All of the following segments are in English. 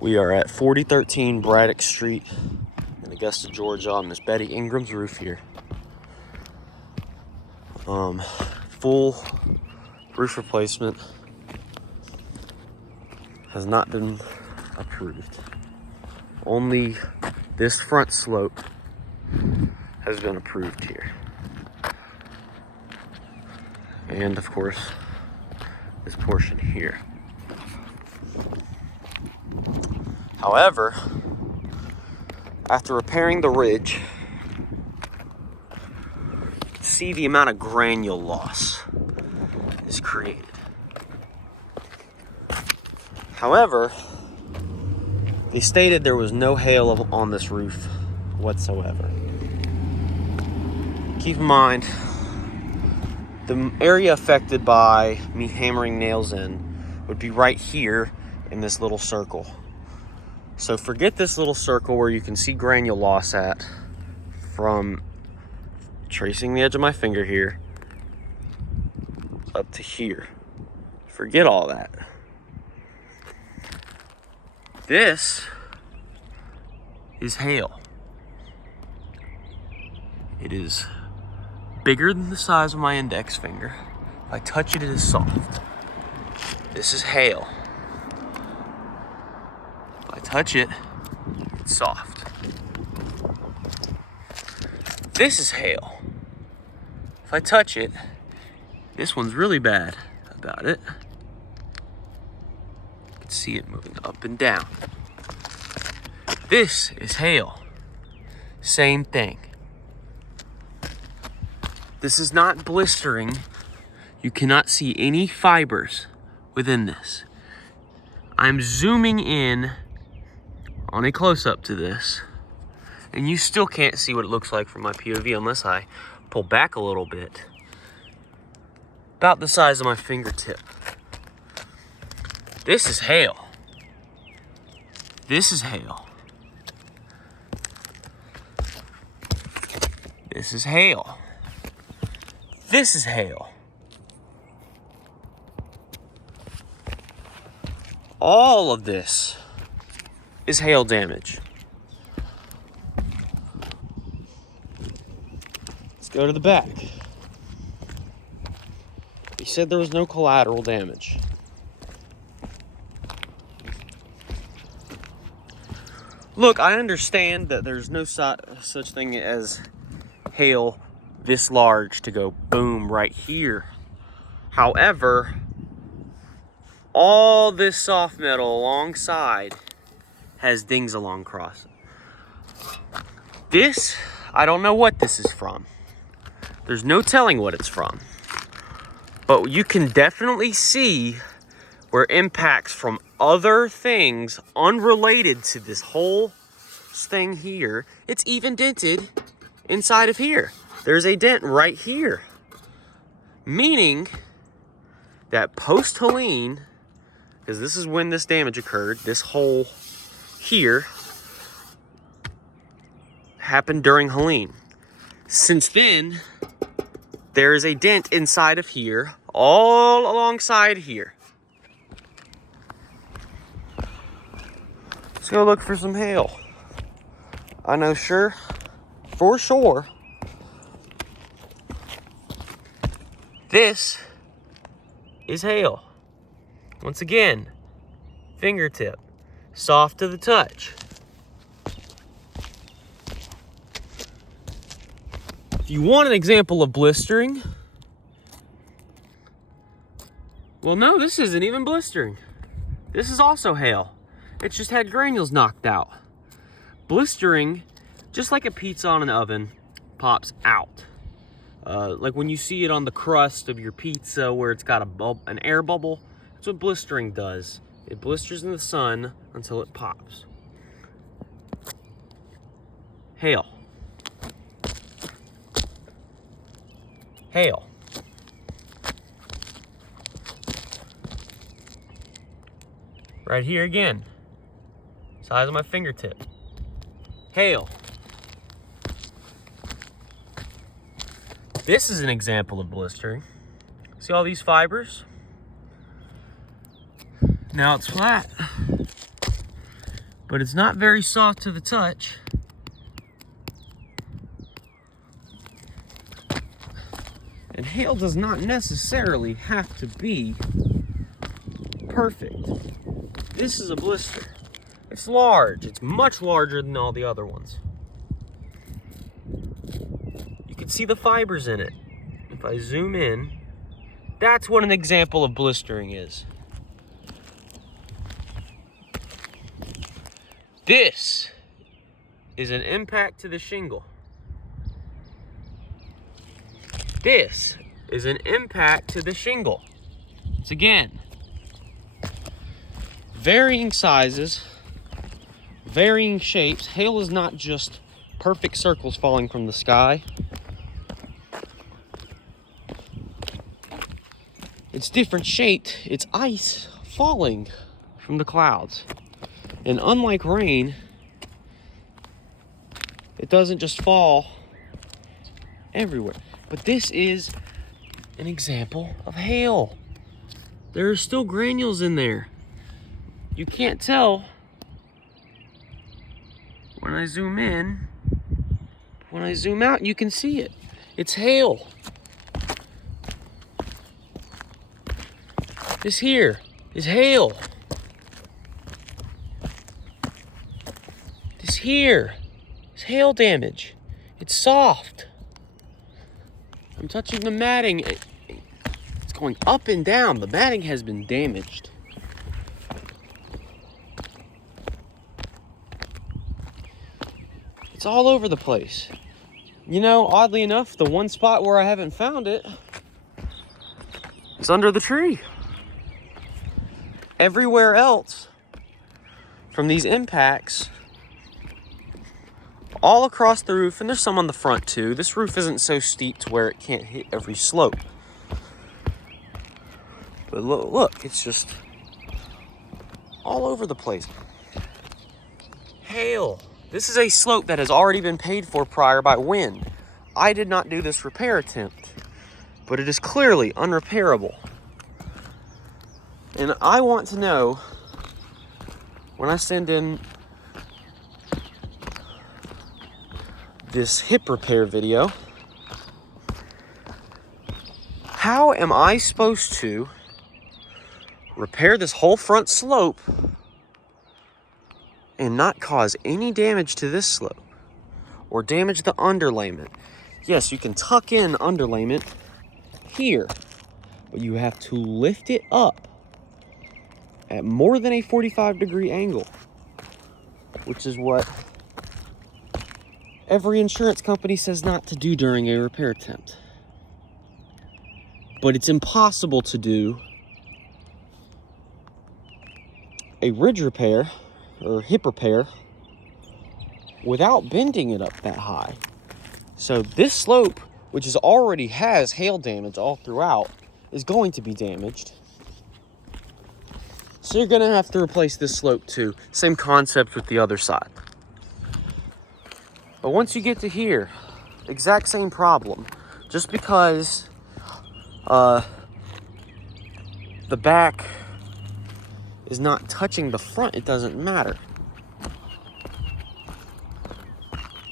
We are at 4013 Braddock Street in Augusta, Georgia on this Betty Ingram's roof here. Full roof replacement has not been approved. Only this front slope has been approved here. And of course, this portion here. However, after repairing the ridge, see the amount of granule loss is created. However, they stated there was no hail on this roof whatsoever. Keep in mind, the area affected by me hammering nails in would be right here in this little circle. So forget this little circle where you can see granule loss at from tracing the edge of my finger here up to here. Forget all that. This is hail. It is bigger than the size of my index finger. If I touch it, it is soft. This is hail. If I touch it, it's soft. This is hail. If I touch it, this one's really bad about it. You can see it moving up and down. This is hail. Same thing. This is not blistering. You cannot see any fibers within this. I'm zooming in on a close-up to this, and you still can't see what it looks like from my POV unless I pull back a little bit. About the size of my fingertip. This is hail. This is hail. This is hail. This is hail. All of this is hail damage. Let's go to the back. He said there was no collateral damage. Look, I understand that there's no such thing as hail this large to go boom right here. However, all this soft metal alongside has dings along across it. This, I don't know what this is from. There's no telling what it's from. But you can definitely see where impacts from other things unrelated to this whole thing here, it's even dented inside of here. There's a dent right here. Meaning that post-Helene, because this is when this damage occurred, this hole here happened during Helene. Since then, there is a dent inside of here, all alongside here. Let's go look for some hail. I know for sure, this is hail. Once again, fingertip, soft to the touch. If you want an example of blistering, well, no, this isn't even blistering. This is also hail. It's just had granules knocked out. Blistering, just like a pizza on an oven, pops out. Like when you see it on the crust of your pizza where it's got an air bubble, that's what blistering does. It blisters in the sun until it pops. Hail. Hail. Right here again. Size of my fingertip. Hail. This is an example of blistering. See all these fibers? Now it's flat. but it's not very soft to the touch. And hail does not necessarily have to be perfect. This is a blister. It's large. It's much larger than all the other ones. You can see the fibers in it. If I zoom in, that's what an example of blistering is. This is an impact to the shingle. This is an impact to the shingle. It's again, varying sizes, varying shapes. Hail is not just perfect circles falling from the sky. It's different shaped. It's ice falling from the clouds. And unlike rain, it doesn't just fall everywhere. But this is an example of hail. There are still granules in there. You can't tell when I zoom in. When I zoom out, you can see it. It's hail. This here is hail. This here is hail damage. It's soft. I'm touching the matting. It's going up and down. The matting has been damaged. It's all over the place. You know, oddly enough, the one spot where I haven't found it is under the tree. Everywhere else from these impacts, all across the roof, and there's some on the front too. This roof isn't so steep to where it can't hit every slope. But look, it's just all over the place. Hail. This is a slope that has already been paid for prior by wind. I did not do this repair attempt, but it is clearly unrepairable. And I want to know, when I send in this hip repair video, how am I supposed to repair this whole front slope and not cause any damage to this slope or damage the underlayment? Yes, you can tuck in underlayment here, but you have to lift it up at more than a 45-degree angle, which is what every insurance company says not to do during a repair attempt. But it's impossible to do a ridge repair or hip repair without bending it up that high. So this slope, which already has hail damage all throughout, is going to be damaged. So you're gonna have to replace this slope too. Same concept with the other side. But once you get to here, exact same problem. Just because the back is not touching the front, it doesn't matter.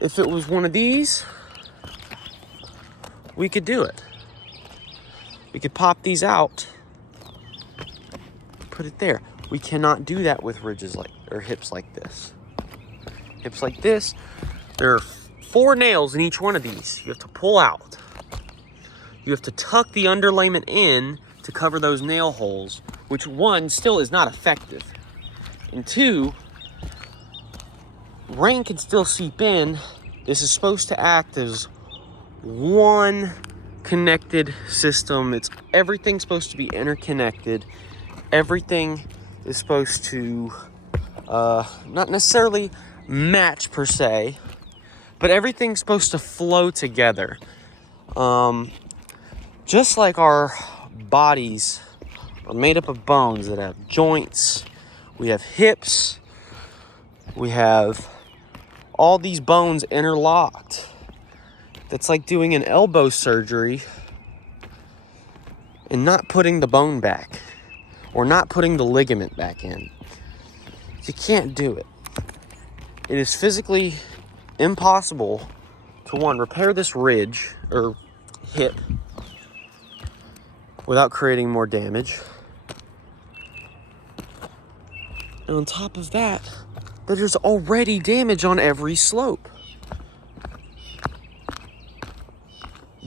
If it was one of these, we could do it. We could pop these out, put it there. We cannot do that with ridges or hips like this. Hips like this, there are 4 nails in each one of these. You have to pull out. You have to tuck the underlayment in to cover those nail holes, which 1, still is not effective. And 2, rain can still seep in. This is supposed to act as one connected system. Everything's supposed to be interconnected. Everything is supposed to not necessarily match per se, but everything's supposed to flow together. Just like our bodies are made up of bones that have joints, we have hips, we have all these bones interlocked. That's like doing an elbow surgery and not putting the bone back or not putting the ligament back in. You can't do it. it is physically impossible to, one, repair this ridge or hip without creating more damage. And on top of that, there's already damage on every slope.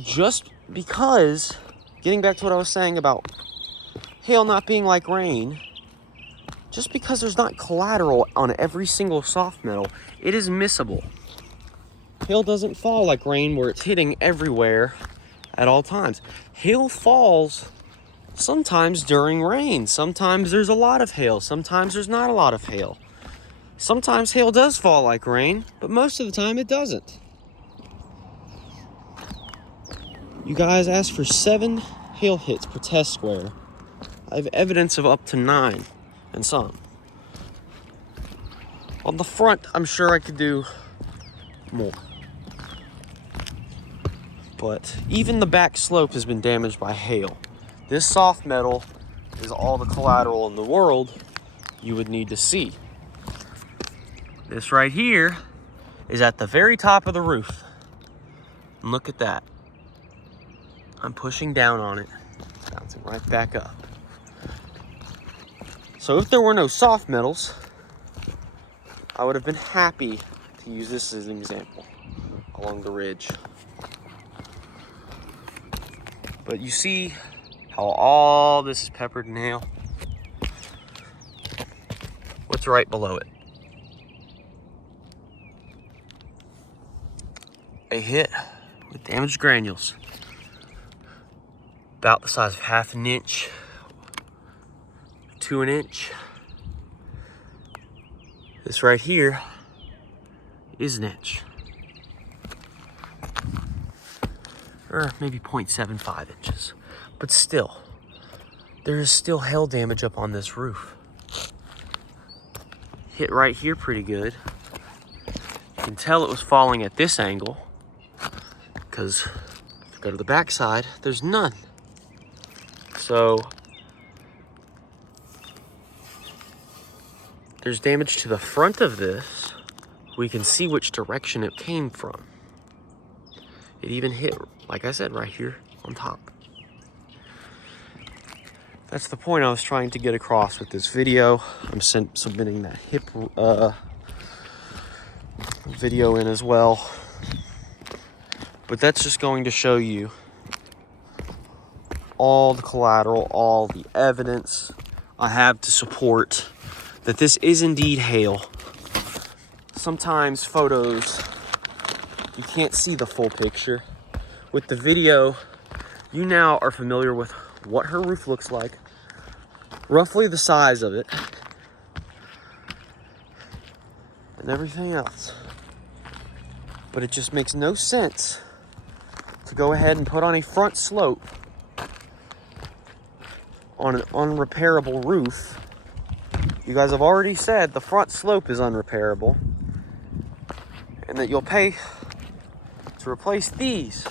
Just because, getting back to what I was saying about hail not being like rain, just because there's not collateral on every single soft metal, it is missable. Hail doesn't fall like rain where it's hitting everywhere at all times. Hail falls sometimes during rain. Sometimes there's a lot of hail. Sometimes there's not a lot of hail. Sometimes hail does fall like rain, but most of the time it doesn't. You guys asked for 7 hail hits per test square. I have evidence of up to 9 and some. On the front, I'm sure I could do more. But even the back slope has been damaged by hail. This soft metal is all the collateral in the world you would need to see. This right here is at the very top of the roof. And look at that. I'm pushing down on it, bouncing right back up. So if there were no soft metals, I would have been happy to use this as an example along the ridge. But you see how all this is peppered in hail? What's right below it? A hit with damaged granules. About the size of 1/2 inch to 1 inch. This right here is 1 inch. Or maybe 0.75 inches. But still, there is still hail damage up on this roof. Hit right here pretty good. You can tell it was falling at this angle, because if you go to the back side, there's none. So there's damage to the front of this. We can see which direction it came from. It even hit, like I said, right here on top. That's the point I was trying to get across with this video. I'm submitting that hip video in as well. But that's just going to show you all the collateral, all the evidence I have to support that this is indeed hail. Sometimes photos, you can't see the full picture. With the video, you now are familiar with what her roof looks like, roughly the size of it, and everything else. But it just makes no sense to go ahead and put on a front slope on an unrepairable roof. You guys have already said the front slope is unrepairable and that you'll pay to replace these.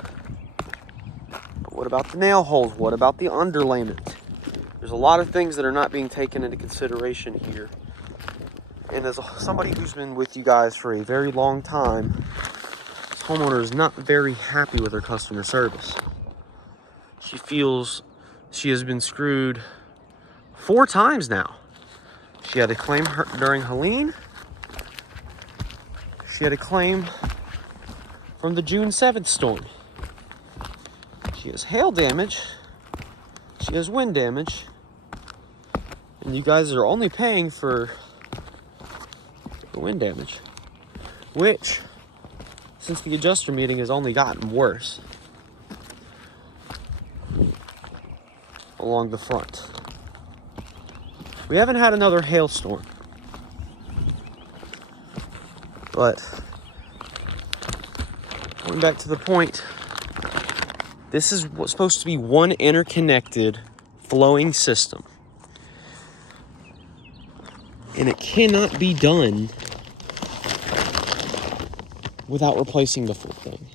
But what about the nail holes? What about the underlayment? There's a lot of things that are not being taken into consideration here. And as somebody who's been with you guys for a very long time, this homeowner is not very happy with her customer service. She feels she has been screwed 4 times now. She had a claim during Helene. She had a claim from the June 7th storm. She has hail damage. She has wind damage. And you guys are only paying for the wind damage, which, since the adjuster meeting, has only gotten worse along the front. We haven't had another hailstorm, but going back to the point, this is what's supposed to be one interconnected flowing system, and it cannot be done without replacing the full thing.